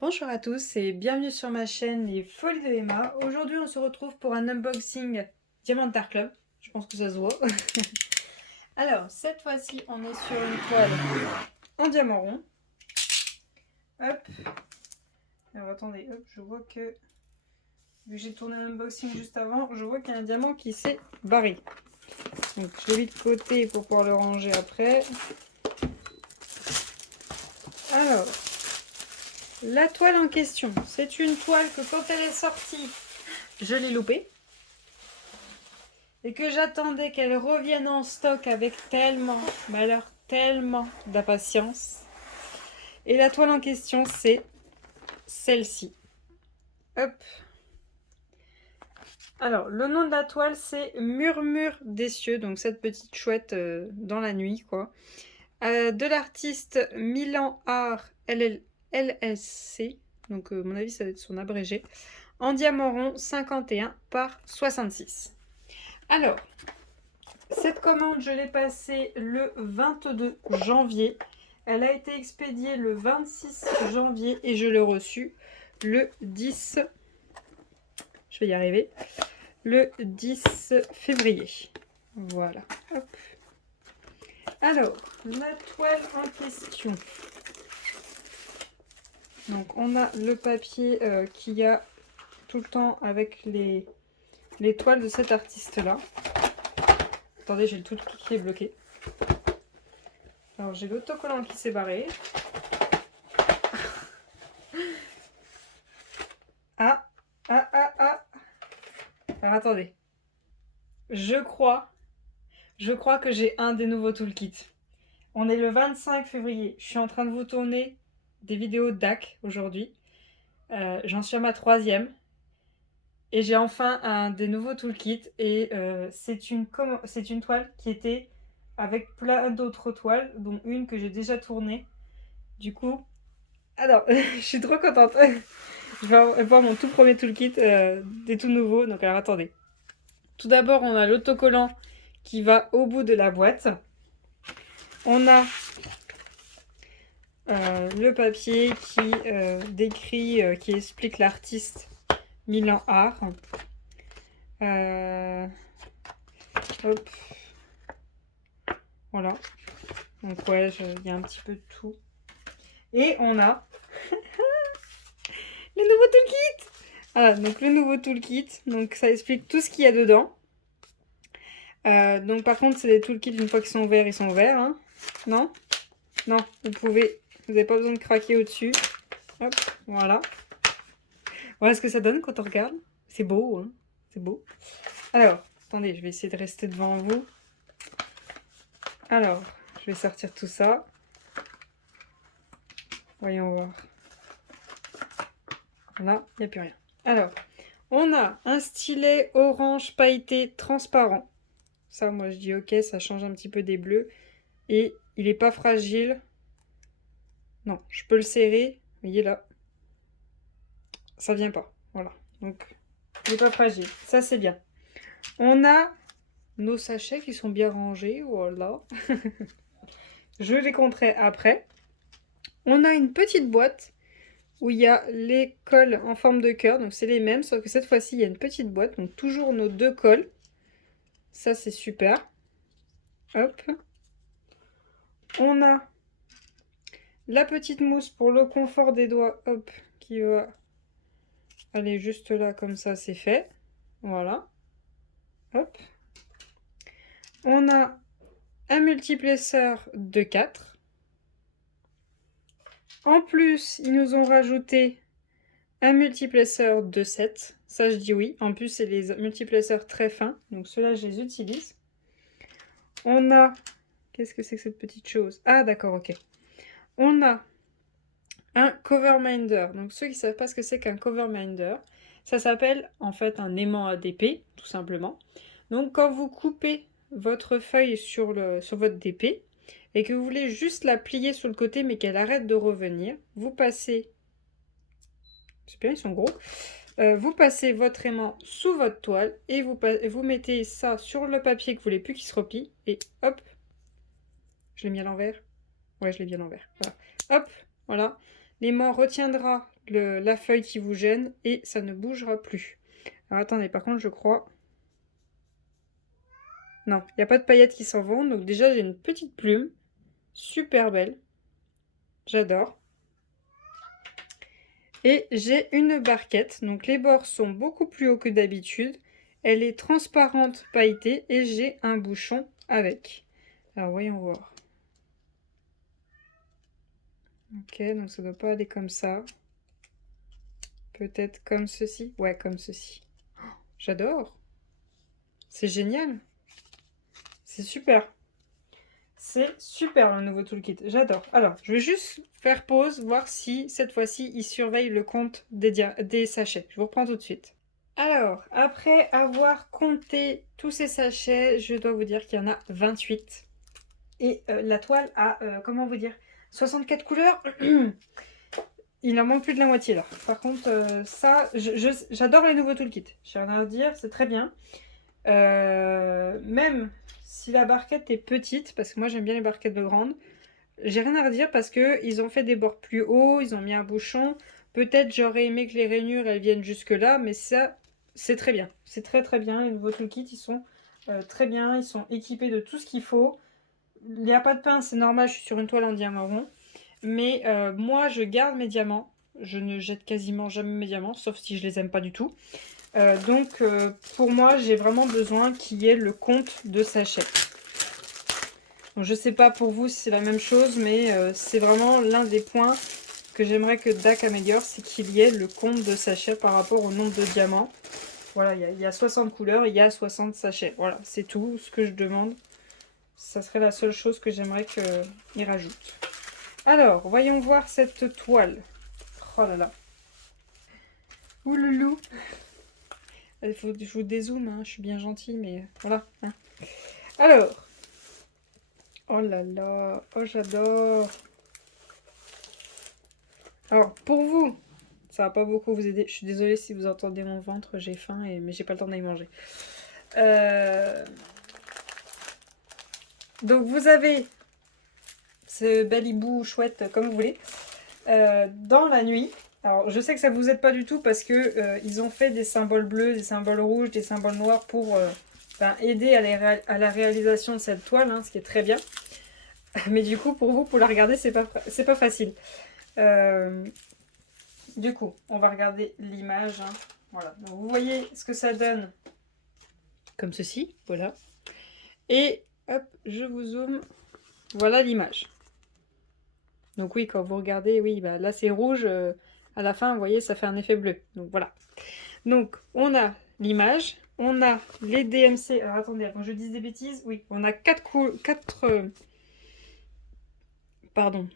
Bonjour à tous et bienvenue sur ma chaîne Les Folies de Emma. Aujourd'hui on se retrouve pour un unboxing Diamant Art Club. Je pense que ça se voit. Alors cette fois-ci on est sur une toile en diamant rond. Hop. Alors attendez, hop, je vois que... Vu que j'ai tourné l'unboxing juste avant, je vois qu'il y a un diamant qui s'est barré. Donc je l'ai mis de côté pour pouvoir le ranger après. Alors, la toile en question, c'est une toile que quand elle est sortie, je l'ai loupée. Et que j'attendais qu'elle revienne en stock avec tellement, mais alors tellement d'impatience. Et la toile en question, c'est celle-ci. Hop. Alors, le nom de la toile, c'est Murmure des cieux, donc cette petite chouette dans la nuit, quoi. De l'artiste Milan Art LLC, donc à mon avis, ça va être son abrégé, en diamant rond 51 par 66. Alors, cette commande, je l'ai passée le 22 janvier. Elle a été expédiée le 26 janvier et je l'ai reçue le 10... Je vais y arriver. Le 10 février. Voilà. Hop. Alors, la toile en question. Donc, on a le papier qu'il y a tout le temps avec les toiles de cet artiste-là. Attendez, j'ai le tout qui est bloqué. Alors, j'ai l'autocollant qui s'est barré. Ah. Alors, attendez. Je crois que j'ai un des nouveaux toolkits. On est le 25 février. Je suis en train de vous tourner des vidéos DAC aujourd'hui. J'en suis à ma 3e. Et j'ai enfin un des nouveaux toolkits. Et c'est une toile qui était avec plein d'autres toiles, dont une que j'ai déjà tournée. Du coup, alors, je suis trop contente. Je vais voir mon tout premier toolkit des tout nouveaux. Donc, alors attendez. Tout d'abord, on a l'autocollant qui va au bout de la boîte. On a le papier qui décrit, qui explique l'artiste Milan Art. Hop. Voilà. Donc ouais, il y a un petit peu de tout. Et on a le nouveau toolkit. Voilà, donc le nouveau toolkit. Donc ça explique tout ce qu'il y a dedans. Donc par contre, c'est des toolkits, une fois qu'ils sont verts, ils sont verts. Hein. Non? Non, vous n'avez pas besoin de craquer au-dessus. Hop, voilà. Voilà ce que ça donne quand on regarde. C'est beau, hein? C'est beau. Alors, attendez, je vais essayer de rester devant vous. Alors, je vais sortir tout ça. Voyons voir. Là, il n'y a plus rien. Alors, on a un stylet orange pailleté transparent. Ça, moi, je dis ok, ça change un petit peu des bleus. Et il n'est pas fragile. Non, je peux le serrer. Vous voyez là. Ça vient pas. Voilà. Donc, il n'est pas fragile. Ça, c'est bien. On a nos sachets qui sont bien rangés. Voilà. Je les compterai après. On a une petite boîte où il y a les cols en forme de cœur. Donc, c'est les mêmes, sauf que cette fois-ci, il y a une petite boîte. Donc, toujours nos 2 cols. Ça, c'est super. Hop. On a la petite mousse pour le confort des doigts. Hop. Qui va aller juste là, comme ça, c'est fait. Voilà. Hop. On a un multiplesseur de 4. En plus, ils nous ont rajouté un multiplesseur de 7. Ça, je dis oui. En plus, c'est les multiplesseurs très fins. Donc, ceux-là, je les utilise. On a... Qu'est-ce que c'est que cette petite chose? Ah, d'accord, ok. On a un cover minder. Donc, ceux qui ne savent pas ce que c'est qu'un cover minder, ça s'appelle en fait un aimant ADP, tout simplement. Donc, quand vous coupez votre feuille sur votre DP et que vous voulez juste la plier sur le côté mais qu'elle arrête de revenir, vous passez... C'est bien, ils sont gros. Vous passez votre aimant sous votre toile et vous mettez ça sur le papier que vous voulez plus qu'il se replie. Et hop, je l'ai mis à l'envers. Ouais, je l'ai mis à l'envers. Voilà. Hop, voilà. L'aimant retiendra la feuille qui vous gêne et ça ne bougera plus. Alors attendez, par contre je crois... Non, il n'y a pas de paillettes qui s'en vont. Donc déjà j'ai une petite plume. Super belle. J'adore. Et j'ai une barquette. Donc les bords sont beaucoup plus hauts que d'habitude. Elle est transparente pailletée et j'ai un bouchon avec. Alors voyons voir. Ok, donc ça doit pas aller comme ça. Peut-être comme ceci. Ouais, comme ceci. Oh, j'adore. C'est génial. C'est super. C'est super le nouveau toolkit. J'adore. Alors, je vais juste faire pause, voir si cette fois-ci il surveille le compte des sachets. Je vous reprends tout de suite. Alors, après avoir compté tous ces sachets, je dois vous dire qu'il y en a 28. Et la toile a, comment vous dire, 64 couleurs. Il en manque plus de la moitié là. Par contre, ça, j'adore les nouveaux toolkits. J'ai rien à dire, c'est très bien. Même si la barquette est petite, parce que moi j'aime bien les barquettes de grande, j'ai rien à redire parce que ils ont fait des bords plus hauts, ils ont mis un bouchon. Peut-être j'aurais aimé que les rainures elles viennent jusque là, mais ça c'est très bien. C'est très très bien. Les nouveaux toolkits ils sont très bien, ils sont équipés de tout ce qu'il faut. Il n'y a pas de pince, c'est normal, je suis sur une toile en diamant rond. Mais moi je garde mes diamants. Je ne jette quasiment jamais mes diamants, sauf si je les aime pas du tout. Donc pour moi j'ai vraiment besoin qu'il y ait le compte de sachets. Donc, je sais pas pour vous si c'est la même chose, mais c'est vraiment l'un des points que j'aimerais que DAC améliore, c'est qu'il y ait le compte de sachets par rapport au nombre de diamants. Voilà, il y a 60 couleurs, il y a 60 sachets. Voilà, c'est tout ce que je demande. Ça serait la seule chose que j'aimerais qu'il rajoute. Alors, voyons voir cette toile. Oh là là. Ouloulou. Il faut que je vous dézoome, hein. Je suis bien gentille, mais voilà. Hein. Alors. Oh là là. Oh, j'adore. Alors, pour vous, ça va pas beaucoup vous aider. Je suis désolée si vous entendez mon ventre, j'ai faim, mais j'ai pas le temps d'aller manger. Donc, vous avez ce bel hibou chouette, comme vous voulez, dans la nuit. Alors, je sais que ça vous aide pas du tout parce que ils ont fait des symboles bleus, des symboles rouges, des symboles noirs pour aider à la réalisation de cette toile, hein, ce qui est très bien. Mais du coup, pour vous, pour la regarder, c'est pas facile. Du coup, on va regarder l'image. Hein. Voilà. Donc, vous voyez ce que ça donne comme ceci. Voilà. Et hop, je vous zoome. Voilà l'image. Donc oui, quand vous regardez, oui, bah, là c'est rouge. À la fin, vous voyez, ça fait un effet bleu. Donc voilà. Donc, on a l'image. On a les DMC. Alors attendez, avant que je dise des bêtises. Oui, on a 4 Pardon.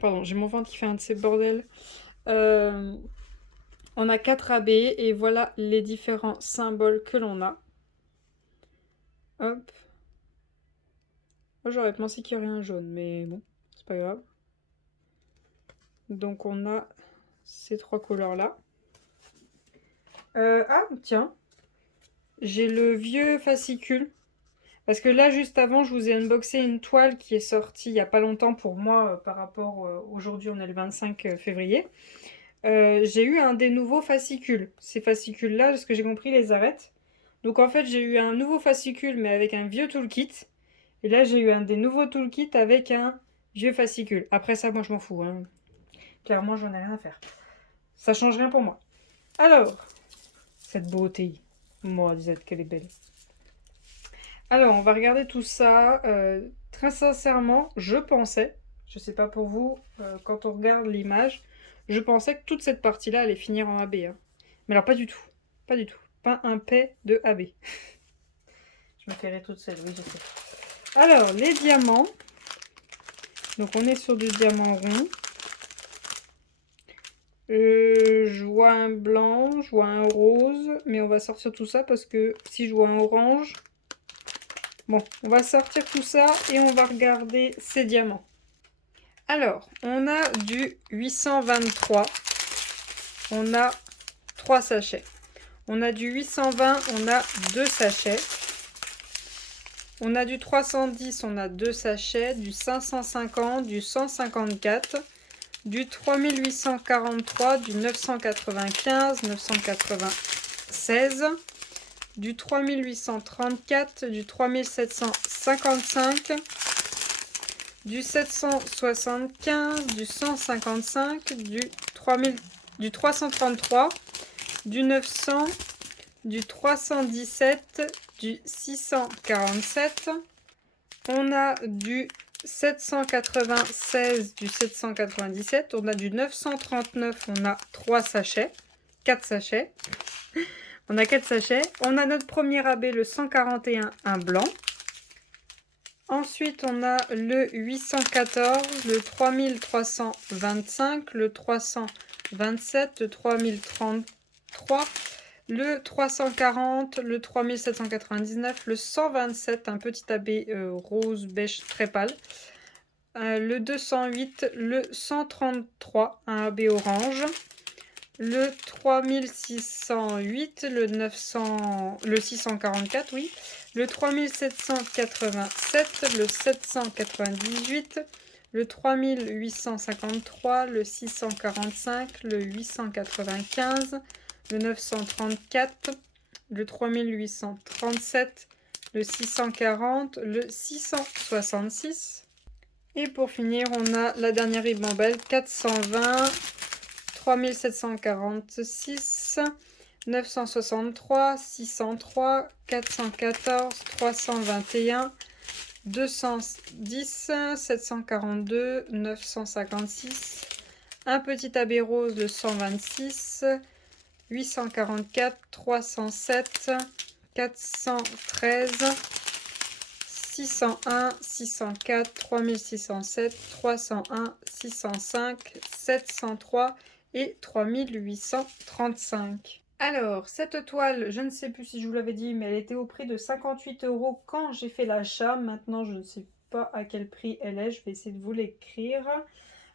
Pardon, j'ai mon ventre qui fait un de ces bordels. On a 4 AB et voilà les différents symboles que l'on a. Hop. Moi j'aurais pensé qu'il y aurait un jaune, mais bon, c'est pas grave. Donc on a ces 3 couleurs là. Ah tiens, j'ai le vieux fascicule. Parce que là, juste avant, je vous ai unboxé une toile qui est sortie il n'y a pas longtemps pour moi par rapport... aujourd'hui, on est le 25 février. J'ai eu un des nouveaux fascicules. Ces fascicules-là, ce que j'ai compris, les arrête. Donc en fait, j'ai eu un nouveau fascicule, mais avec un vieux toolkit. Et là, j'ai eu un des nouveaux toolkits avec un vieux fascicule. Après ça, moi, je m'en fous. Hein. Clairement, j'en ai rien à faire. Ça change rien pour moi. Alors, cette beauté. Moi, disette qu'elle est belle. Alors, on va regarder tout ça. Très sincèrement, je pensais, je sais pas pour vous, quand on regarde l'image, je pensais que toute cette partie-là allait finir en AB. Hein. Mais alors, pas du tout. Pas du tout. Pas un P de AB. Je me ferai toute seule, oui, je sais. Alors, les diamants. Donc, on est sur du diamant rond. Je vois un blanc, je vois un rose, mais on va sortir tout ça parce que si je vois un orange... Bon, on va sortir tout ça et on va regarder ces diamants. Alors, on a du 823. On a 3 sachets. On a du 820, on a 2 sachets. On a du 310, on a 2 sachets. Du 550, du 154, du 3843, du 995, 996, du 3834, du 3755, du 775, du 155, du 333, du 900, du 317, du 647. On a du 796, du 797. On a du 939, on a 3 sachets. 4 sachets. On a 4 sachets. On a notre premier AB, le 141, un blanc. Ensuite, on a le 814, le 3325, le 327, le 3033, le 340, le 3799, le 127, un petit AB rose beige très pâle, le 208, le 133, un AB orange, le 3608, le 900, le 644, oui, le 3787, le 798, le 3853, le 645, le 895, le 934, le 3837, le 640, le 666. Et pour finir, on a la dernière ribambelle, 420, 3746, 963, 603, 414, 321, 210, 742, 956, un petit AB rose, le 126, 844, 307, 413, 601, 604, 3607, 301, 605, 703 et 3835. Alors, cette toile, je ne sais plus si je vous l'avais dit, mais elle était au prix de 58 € quand j'ai fait l'achat. Maintenant, je ne sais pas à quel prix elle est. Je vais essayer de vous l'écrire.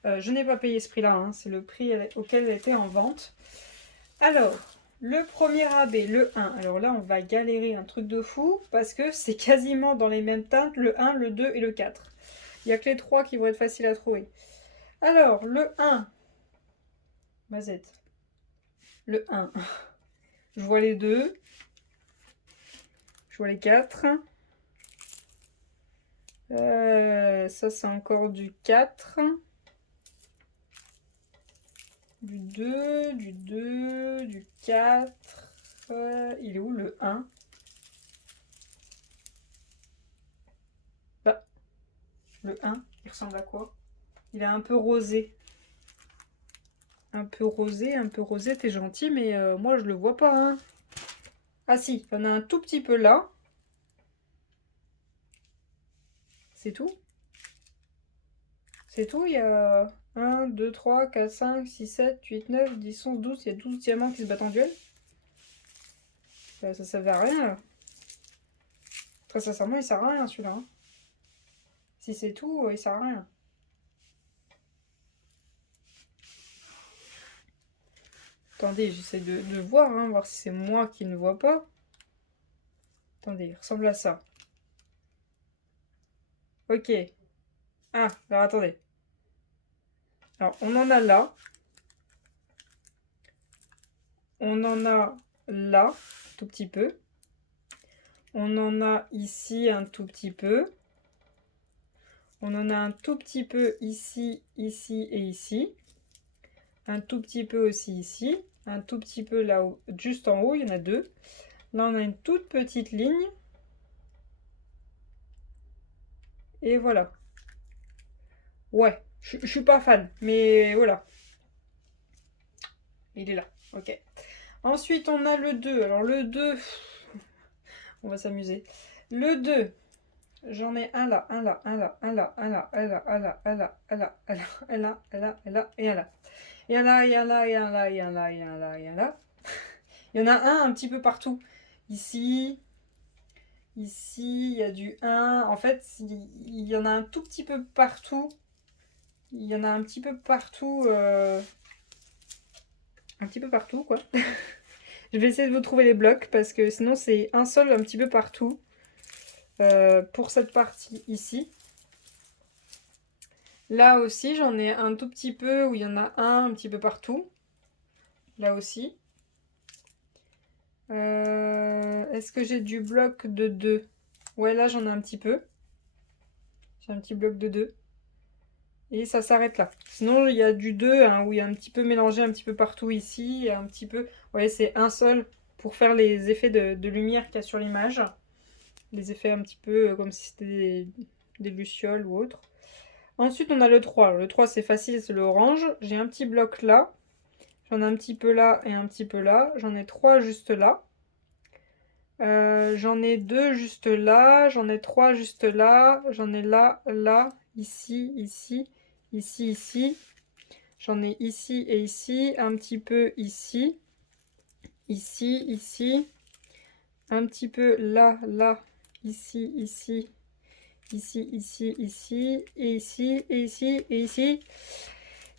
Je n'ai pas payé ce prix-là, hein. C'est le prix auquel elle était en vente. Alors, le premier AB, le 1. Alors là, on va galérer un truc de fou parce que c'est quasiment dans les mêmes teintes, le 1, le 2 et le 4. Il n'y a que les 3 qui vont être faciles à trouver. Alors, le 1. Mazette. Le 1. Je vois les 2. Je vois les 4. Ça, c'est encore du 4. Du 2, du 2, du 4. Il est où le 1? Bah, le 1, il ressemble à quoi? Il est un peu rosé. Un peu rosé, t'es gentil, mais moi je le vois pas, hein. Ah si, il y en a un tout petit peu là. C'est tout? C'est tout, il y a 1, 2, 3, 4, 5, 6, 7, 8, 9, 10, 11, 12. Il y a 12 diamants qui se battent en duel. Ça servait à rien, là. Très sincèrement, il sert à rien, celui-là, hein. Si c'est tout, il sert à rien. Attendez, j'essaie de voir, hein, voir si c'est moi qui ne vois pas. Attendez, il ressemble à ça. Ok. Ah, alors attendez. Alors, on en a là. On en a là, tout petit peu. On en a ici un tout petit peu. On en a un tout petit peu ici, ici et ici. Un tout petit peu aussi ici. Un tout petit peu là-haut, juste en haut, il y en a 2. Là, on a une toute petite ligne. Et voilà. Ouais, je suis pas fan, mais voilà. Il est là, ok. Ensuite, on a le 2. Alors, le 2, on va s'amuser. Le 2, j'en ai un là, un là, un là, un là, un là, un là, un là, un là, un là, un là, un là, un là, un là, et un là. Et un là, et un là, et un là, et un là, et un là, et un là. Il y en a un petit peu partout. Ici, ici, il y a du 1. En fait, il y en a un tout petit peu partout. Il y en a un petit peu partout. Un petit peu partout, quoi. Je vais essayer de vous trouver les blocs parce que sinon, c'est un seul un petit peu partout. Pour cette partie ici. Là aussi, j'en ai un tout petit peu où il y en a un petit peu partout. Là aussi. Est-ce que j'ai du bloc de 2? Ouais, là j'en ai un petit peu. J'ai un petit bloc de 2. Et ça s'arrête là. Sinon, il y a du 2 hein, où il y a un petit peu mélangé un petit peu partout ici. Et un petit peu... Ouais, c'est un seul pour faire les effets de lumière qu'il y a sur l'image. Les effets un petit peu comme si c'était des lucioles ou autre. Ensuite, on a le 3. Le 3, c'est facile, c'est le orange. J'ai un petit bloc là. J'en ai un petit peu là et un petit peu là. J'en ai 3 juste là. J'en ai 2 juste là. J'en ai 3 juste là. J'en ai là, là, ici, ici, ici, ici. J'en ai ici et ici. Un petit peu ici. Ici, ici. Un petit peu là, là, ici, ici. Ici, ici, ici. Et ici, et ici, et ici.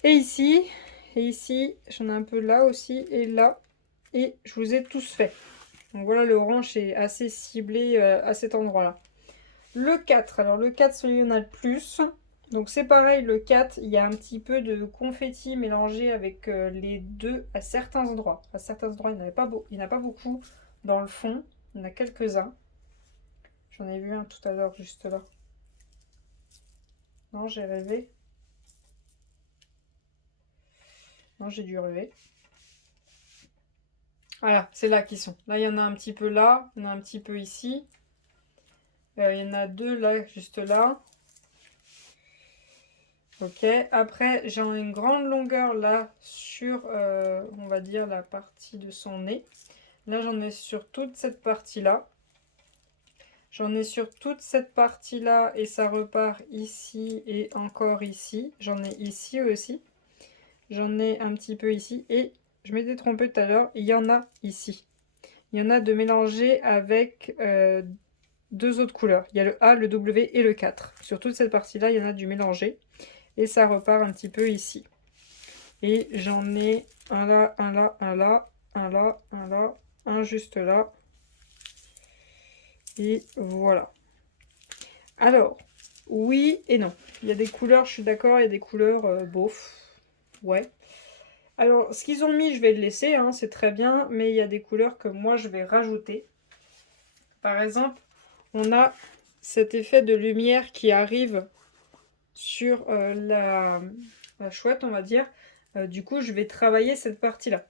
Et ici. Et ici. J'en ai un peu là aussi. Et là. Et je vous ai tous fait. Donc voilà, le orange est assez ciblé à cet endroit-là. Le 4, alors le 4, celui où on a le plus. Donc c'est pareil, le 4, il y a un petit peu de confetti mélangé avec les deux à certains endroits. À certains endroits, il n'y en a pas beaucoup dans le fond. Il y en a quelques-uns. J'en ai vu un tout à l'heure, juste là. Non, j'ai rêvé. Non, j'ai dû rêver. Voilà, c'est là qu'ils sont. Là, il y en a un petit peu là, il y en a un petit peu ici. Il y en a deux là, juste là. Ok, après j'ai une grande longueur là sur, on va dire, la partie de son nez. Là j'en ai sur toute cette partie-là. J'en ai sur toute cette partie-là et ça repart ici et encore ici. J'en ai ici aussi. J'en ai un petit peu ici et je m'étais trompée tout à l'heure, il y en a ici. Il y en a de mélangés avec deux autres couleurs. Il y a le A, le W et le 4. Sur toute cette partie-là, il y en a du mélangé. Et ça repart un petit peu ici. Et j'en ai un là, un là, un là, un là, un là, un juste là. Et voilà. Alors, oui et non. Il y a des couleurs, je suis d'accord, il y a des couleurs bof. Ouais. Alors, ce qu'ils ont mis, je vais le laisser, hein, c'est très bien. Mais il y a des couleurs que moi, je vais rajouter. Par exemple, on a cet effet de lumière qui arrive sur la chouette, on va dire. Du coup, je vais travailler cette partie-là.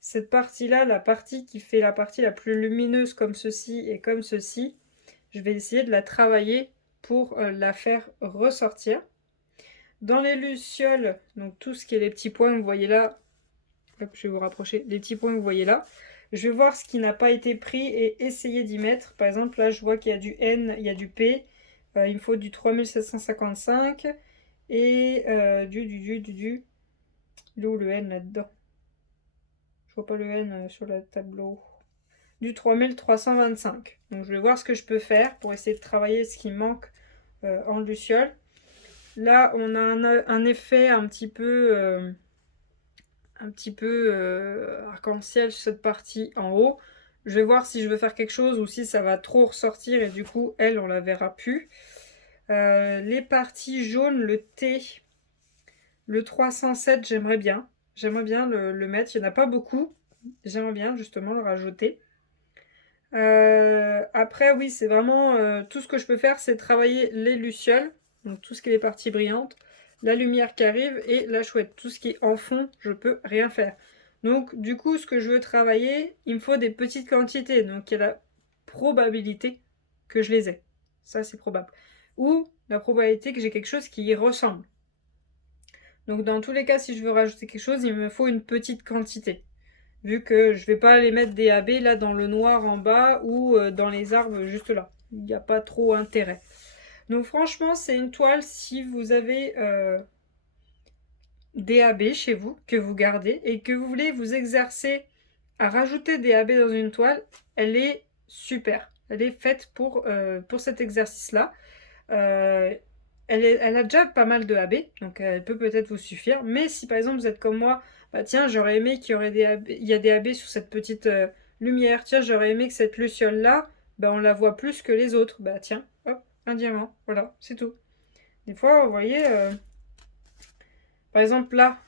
Cette partie-là, la partie qui fait la partie la plus lumineuse comme ceci et comme ceci, je vais essayer de la travailler pour la faire ressortir. Dans les lucioles, donc tout ce qui est les petits points que vous voyez là, hop, je vais vous rapprocher, les petits points que vous voyez là, je vais voir ce qui n'a pas été pris et essayer d'y mettre. Par exemple, là, je vois qu'il y a du N, il y a du P, il me faut du 3755 et du... Il est où le N là-dedans? Je vois pas le N sur le tableau. Du 3325. Donc je vais voir ce que je peux faire pour essayer de travailler ce qui manque en luciole. Là, on a un effet un petit peu arc-en-ciel sur cette partie en haut. Je vais voir si je veux faire quelque chose ou si ça va trop ressortir et du coup, elle, on la verra plus. Les parties jaunes, le T, le 307, j'aimerais bien. J'aimerais bien le mettre. Il n'y en a pas beaucoup. J'aimerais bien justement le rajouter. Après, oui, c'est vraiment tout ce que je peux faire, c'est travailler les lucioles, donc tout ce qui est les parties brillantes, la lumière qui arrive et la chouette. Tout ce qui est en fond, je peux rien faire. Donc, du coup, ce que je veux travailler, il me faut des petites quantités. Donc, il y a la probabilité que je les ai. Ça, c'est probable. Ou la probabilité que j'ai quelque chose qui y ressemble. Donc, dans tous les cas, si je veux rajouter quelque chose, il me faut une petite quantité. Vu que je vais pas aller mettre des AB là dans le noir en bas ou dans les arbres juste là. Il n'y a pas trop intérêt. Donc franchement, c'est une toile si vous avez des AB chez vous que vous gardez et que vous voulez vous exercer à rajouter des AB dans une toile, elle est super. Elle est faite pour cet exercice-là. Euh, elle a déjà pas mal de AB, donc elle peut peut-être vous suffire. Mais si par exemple vous êtes comme moi, bah tiens, j'aurais aimé qu'il y aurait il y a des AB sur cette petite lumière. Tiens, j'aurais aimé que cette luciole là, bah on la voit plus que les autres. Bah tiens, hop, un diamant, voilà, c'est tout. Des fois, vous voyez, par exemple là,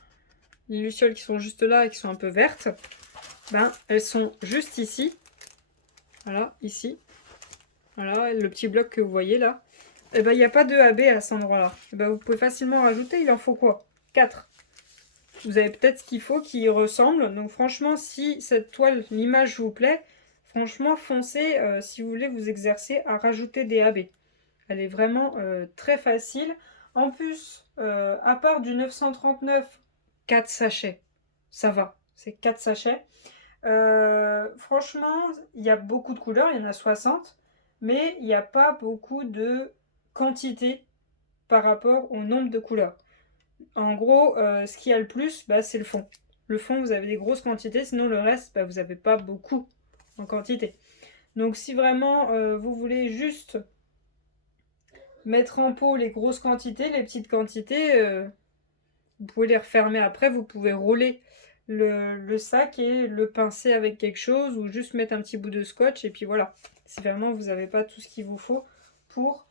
les lucioles qui sont juste là et qui sont un peu vertes, ben, elles sont juste ici. Voilà, ici. Voilà, le petit bloc que vous voyez là. Et ben, il n'y a pas de AB à cet endroit-là. Et ben, vous pouvez facilement rajouter, il en faut quoi? 4. Vous avez peut-être ce qu'il faut qui ressemble. Donc franchement, si cette toile, l'image vous plaît, franchement, foncez si vous voulez vous exercer à rajouter des AB. Elle est vraiment très facile. En plus, à part du 939, 4 sachets. Ça va, c'est 4 sachets. Franchement, il y a beaucoup de couleurs, il y en a 60, mais il n'y a pas beaucoup de quantité par rapport au nombre de couleurs. En gros, ce qui a le plus, bah, c'est le fond. Le fond, vous avez des grosses quantités, sinon le reste, bah, vous n'avez pas beaucoup en quantité. Donc si vraiment vous voulez juste mettre en pot les grosses quantités, les petites quantités, vous pouvez les refermer après, vous pouvez rouler le sac et le pincer avec quelque chose ou juste mettre un petit bout de scotch et puis voilà. Si vraiment vous n'avez pas tout ce qu'il vous faut pour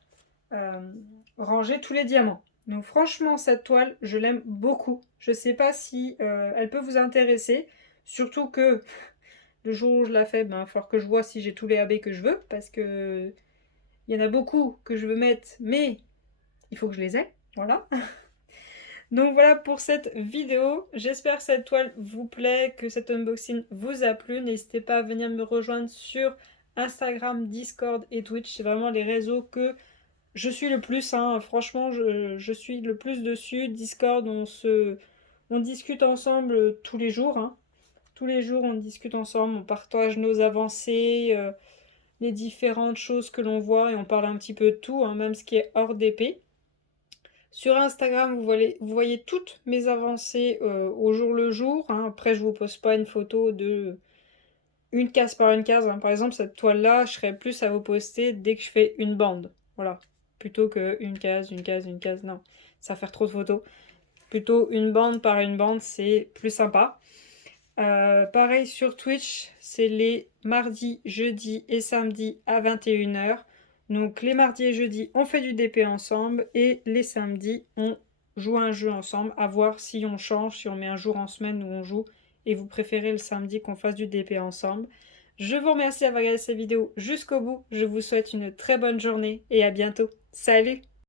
ranger tous les diamants. Donc franchement, cette toile, je l'aime beaucoup. Je ne sais pas si elle peut vous intéresser, surtout que le jour où je la fais, ben, il va falloir que je vois si j'ai tous les AB que je veux, parce que il y en a beaucoup que je veux mettre, mais il faut que je les ai, voilà. Donc voilà pour cette vidéo, j'espère que cette toile vous plaît, que cet unboxing vous a plu. N'hésitez pas à venir me rejoindre sur Instagram, Discord et Twitch, c'est vraiment les réseaux que je suis le plus, hein. Franchement, je suis le plus dessus. Discord, on discute ensemble tous les jours, hein. Tous les jours, on discute ensemble, on partage nos avancées, les différentes choses que l'on voit et on parle un petit peu de tout, hein, même ce qui est hors d'épée. Sur Instagram, vous voyez toutes mes avancées au jour le jour, hein. Après, je vous poste pas une photo de une case par une case, hein. Par exemple, cette toile-là, je serais plus à vous poster dès que je fais une bande. Voilà. Plutôt que une case, une case, une case. Non, ça va faire trop de photos. Plutôt une bande par une bande, c'est plus sympa. Pareil sur Twitch, c'est les mardis, jeudis et samedis à 21h. Donc les mardis et jeudis, on fait du DP ensemble et les samedis, on joue un jeu ensemble, à voir si on change, si on met un jour en semaine où on joue et vous préférez le samedi qu'on fasse du DP ensemble. Je vous remercie d'avoir regardé cette vidéo jusqu'au bout. Je vous souhaite une très bonne journée et à bientôt. Salut!